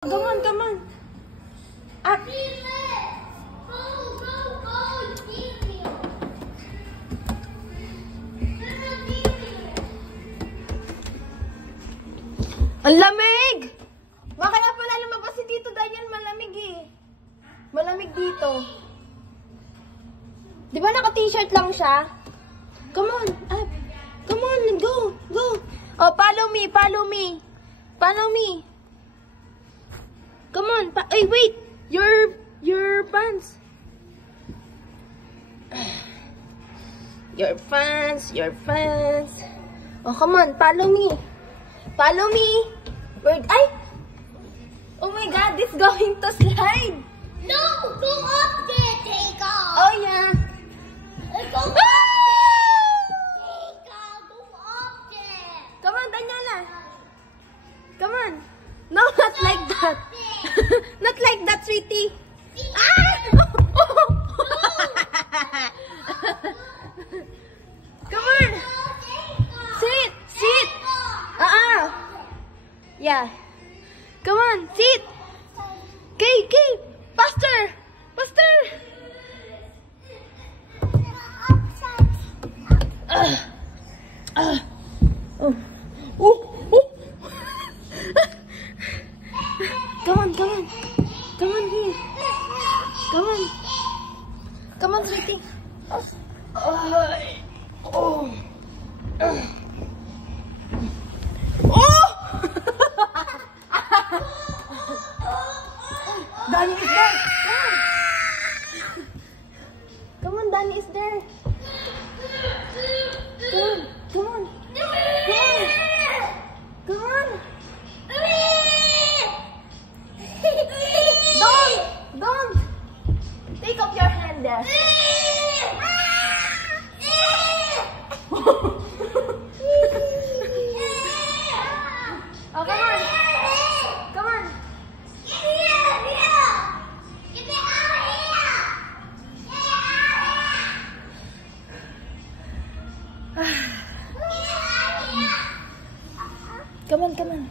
Come on, come on. Up. Ang lamig! Kaya pala lumabas si Tito Dayan, malamig eh. Malamig dito. Di ba naka-t-shirt lang siya? Come on, up. Come on, go, go. Oh, follow me, follow me. Follow me. Come on, ay wait. Your pants. Your pants, your pants. Oh, come on, follow me. Follow me. Wait, ay! Oh my God, this going to slide. No, go up there, take off. Oh yeah. Go up there. Take off, go up there. Come on, Daniela. Come on. No, not like that. Not like that, sweetie. Ah! Come on. Sit, sit. Yeah. Come on, sit. Okay, faster, faster. Come on, come on. Come on here. Come on. Come on, sweetie. Oh. Danny is there. Come on, Danny is there. Come on. Come on. Don't. Take off your hand there. Oh, come on. Come on. Come on, come on.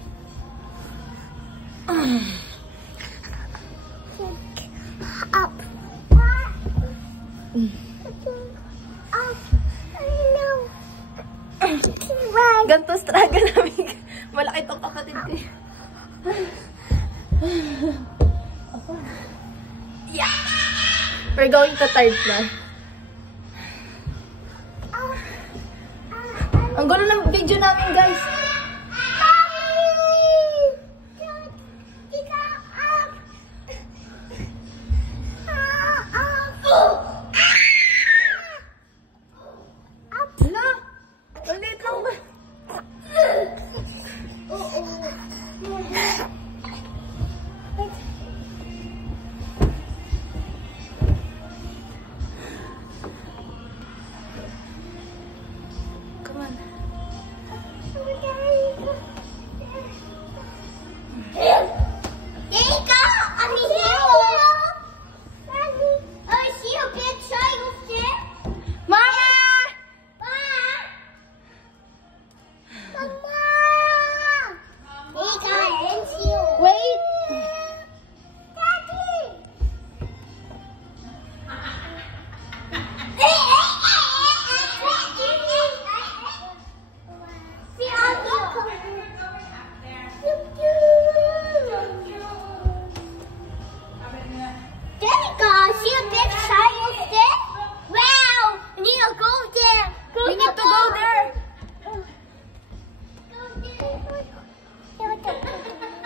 Up. Ganto struggle namin. Malaki tong kapatid ko. Yeah! We're going to third floor. Ang gulo ng video namin, guys.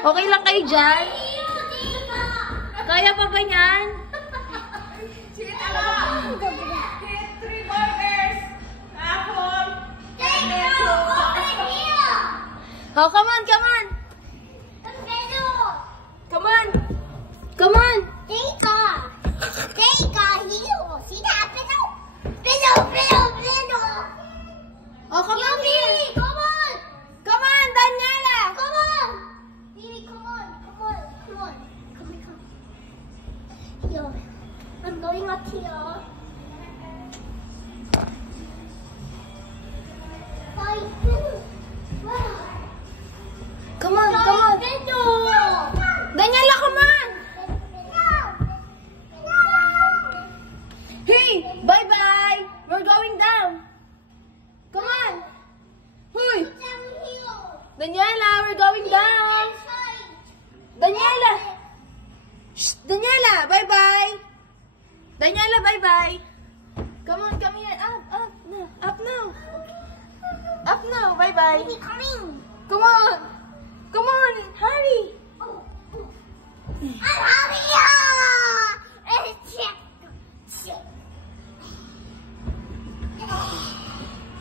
Okay lang kayo dyan? Kaya pa ba yan? Three burgers. Apple. Oh, come on, come on. Come on. Come on. Take off heel. See that? Pillow. Oh, come on here. Come on. Come on, Daniela. Come on. Baby, come on. Come. Here. I'm going up here. Come on, come on. Daniela. Daniela! Shh! Daniela! Bye-bye! Daniela, bye-bye! Come on, come here. Up now. Up now. Up now. Bye-bye. Baby coming. Come on. Come on. Hurry.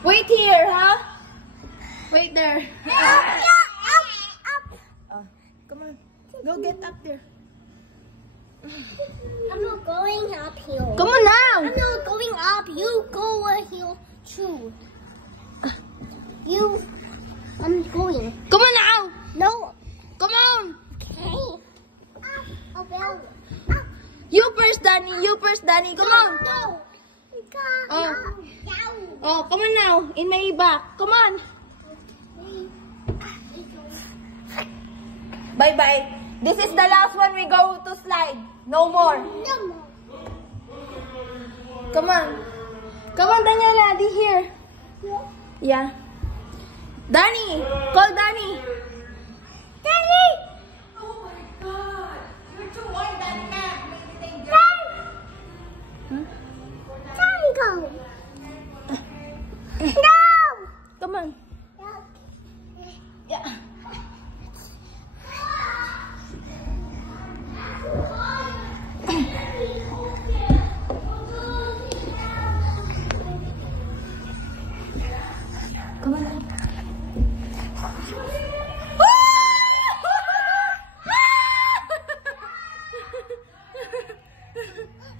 Wait here, huh? Wait there. Come on. Go get up there. I'm not going up here. Come on now. I'm not going up. You go here too. You. I'm going. Come on now. No. Come on. Okay. Up. You first, Danny. You first, Danny. Come on. No. Oh. Oh, come on now. In my back. Come on. Bye-bye. This is the last one we go to slide. No more. No more. Come on. Come on, Daniela. Be here. Yeah. Danny. Call Danny. Danny. Oh my God! You're too old, Danny. Daddy, go. No. Come on. Yeah. Come on.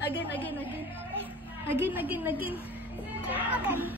Again. Again.